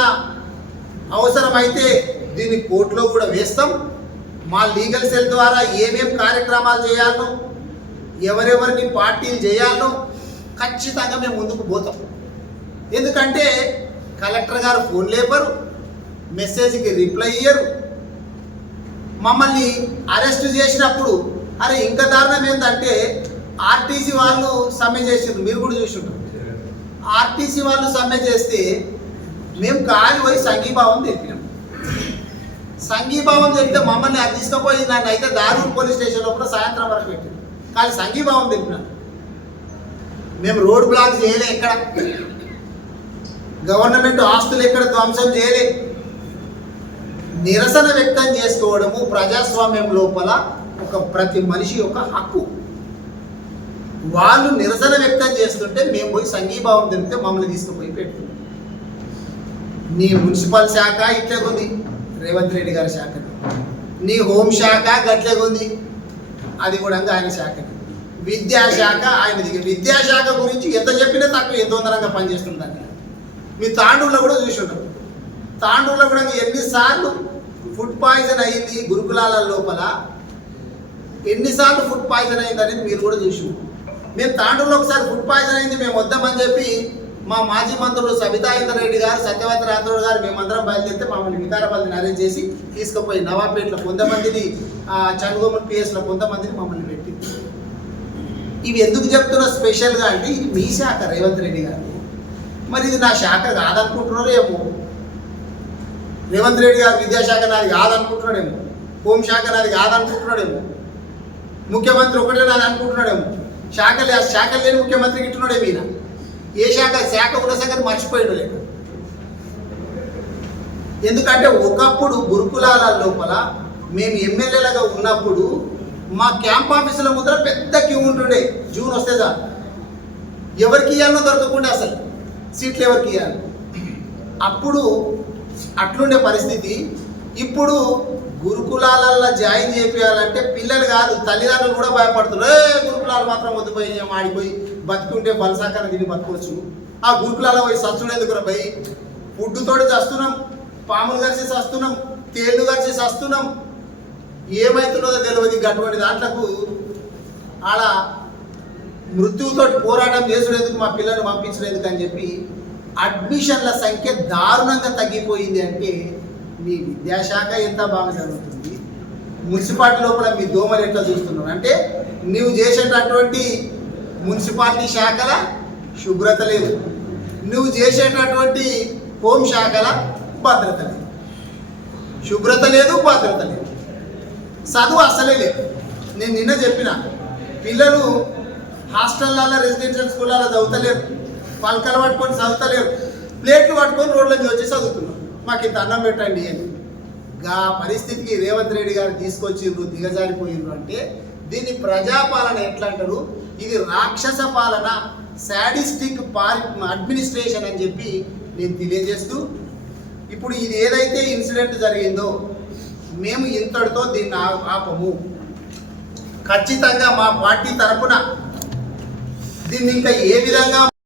అవసరమైతే దీన్ని కోర్టులో కూడా వేస్తాం. మా లీగల్ సెల్ ద్వారా ఏమేం కార్యక్రమాలు చేయాలో, ఎవరెవరిని పార్టీలు చేయాలో ఖచ్చితంగా మేము ముందుకు పోతాం. ఎందుకంటే కలెక్టర్ గారు ఫోన్ లేపరు, మెసేజ్కి రిప్లై ఇయ్యరు. మమ్మల్ని అరెస్ట్ చేసినప్పుడు అరే ఇంకా దారుణం ఏంటంటే ఆర్టీసీ వాళ్ళు సమ్మె చేసిండ్రు, మీరు కూడా చూసిండ్రు. ఆర్టీసీ వాళ్ళు సమ్మె చేస్తే మేము కాలి పోయి సంఘీభావం తెలిపినాం. సంఘీభావం తెలిపితే మమ్మల్ని అది తీసుకుపోయి నన్ను అయితే దారూర్ పోలీస్ స్టేషన్ లోపల సాయంత్రం వరకు పెట్టింది. కానీ సంఘీభావం తెలిపినాం. మేము రోడ్ బ్లాక్ చేయలే, ఎక్కడ గవర్నమెంట్ ఆస్తులు ఎక్కడ ధ్వంసం చేయలే. నిరసన వ్యక్తం చేసుకోవడము ప్రజాస్వామ్యం లోపల ఒక ప్రతి మనిషి యొక్క హక్కు. వాళ్ళు నిరసన వ్యక్తం చేస్తుంటే మేము పోయి సంఘీభావం తెలిపితే మమ్మల్ని తీసుకుపోయి పెట్టుకున్నాం. నీ మున్సిపల్ శాఖ ఇట్లే ఉంది, రేవంత్ రెడ్డి గారి శాఖ. నీ హోంశాఖ గట్లే ఉంది, అది కూడా ఆయన శాఖ. విద్యాశాఖ ఆయనది. విద్యాశాఖ గురించి ఎంత చెప్పినా తక్కువ, ఎంత తొందరగా పనిచేస్తుందండి. మీ తాండూరులో కూడా చూసి ఉంటాం. తాండూరులో కూడా ఎన్నిసార్లు ఫుడ్ పాయిజన్ అయింది గురుకులాల లోపల, ఎన్నిసార్లు ఫుడ్ పాయిజన్ అయింది అనేది మీరు కూడా చూసి. మేము తాండూరులో ఒకసారి ఫుడ్ పాయిజన్ అయింది, మేము వద్దామని చెప్పి మా మాజీ మంత్రులు సబితా ఇంద్రారెడ్డి గారు, సత్యవతి రాథోడ్ గారు మేమందరం బయలుదేరితే మమ్మల్ని వికారాబాద్ని అరేంజ్ చేసి తీసుకుపోయి నవాపేటలో కొంతమందిని, చనుగోమన్ పిఎస్లో కొంతమందిని మమ్మల్ని పెట్టి. ఇవి ఎందుకు చెప్తున్నా స్పెషల్గా అంటే ఇది మీ శాఖ రేవంత్ రెడ్డి గారు. మరి ఇది నా శాఖ కాదనుకుంటున్నారో ఏమో. రేవంత్ రెడ్డి గారు విద్యాశాఖ నాది కాదనుకుంటున్నాడేమో, హోంశాఖ నాది కాదనుకుంటున్నాడేమో, ముఖ్యమంత్రి ఒకటే నాది అనుకుంటున్నాడేమో. శాఖ లేని ముఖ్యమంత్రికి ఇట్టున్నాడేమో. ఈయన ఏ శాఖ ఉన్న సంగతి మర్చిపోయాడు లేక. ఎందుకంటే ఒకప్పుడు గురుకులాల లోపల మేము ఎమ్మెల్యేలుగా ఉన్నప్పుడు మా క్యాంప్ ఆఫీసుల ముందర పెద్ద క్యూ ఉంటుండే. జూన్ వస్తే చాలు ఎవరికి ఇవ్వాలనో దొరకకుండా అసలు సీట్లు ఎవరికి ఇవ్వాలి. అప్పుడు అట్లుండే పరిస్థితి. ఇప్పుడు గురుకులాలల్లో జాయిన్ చేయాలంటే పిల్లలు కాదు తల్లిదండ్రులు కూడా భయపడుతున్నారు. గురుకులాలు మాత్రం వద్దుపోయి ఆడిపోయి బతుకుంటే బలసాకారం తిని బతుకోవచ్చు. ఆ గురుకులాల పోయి సచ్చుడు ఎందుకు పోయి ఫుడ్డుతోటి చస్తున్నాం, పాములు కలిసి చస్తున్నాం, తేళ్లు కలిసి చస్తున్నాం, ఏమవుతున్నదో తెలియదు. అటువంటి దాంట్లకు ఆడ మృత్యువుతోటి పోరాటం చేసుడేందుకు మా పిల్లల్ని పంపించలేదు అని చెప్పి అడ్మిషన్ల సంఖ్య దారుణంగా తగ్గిపోయింది. అంటే మీ విద్యాశాఖ ఎంత బాగా జరుగుతుంది, మున్సిపాలిటీ లోపల మీ దోమలు ఎట్లా చూస్తున్నారు అంటే నువ్వు చేసేటటువంటి మున్సిపాలిటీ శాఖల శుభ్రత లేదు, నువ్వు చేసేటటువంటి హోమ్ శాఖల భద్రత లేదు. శుభ్రత లేదు, భద్రత లేదు, చదువు అసలే లేదు. నేను నిన్న చెప్పిన పిల్లలు హాస్టళ్ళల్లో రెసిడెన్షియల్ స్కూళ్ళలో చదువుతలేరు, పలకలు పట్టుకొని చదువుతలేరు, ప్లేట్లు పట్టుకొని రోడ్ల మీద వచ్చి చదువుతున్నారు. మాకు ఇంత అన్నం పెట్టండి అని. గా పరిస్థితికి రేవంత్ రెడ్డి గారు తీసుకొచ్చిండ్రు, దిగజారిపోయిండ్రు. అంటే దీన్ని ప్రజాపాలన ఎట్లా అంటారు, ఇది రాక్షస పాలన, శాడిస్టిక్ అడ్మినిస్ట్రేషన్ అని చెప్పి నేను తెలియజేస్తూ, ఇప్పుడు ఇది ఏదైతే ఇన్సిడెంట్ జరిగిందో మేము ఇంతటితో దీన్ని ఆపము. ఖచ్చితంగా మా పార్టీ తరఫున దీన్ని ఇంకా ఏ విధంగా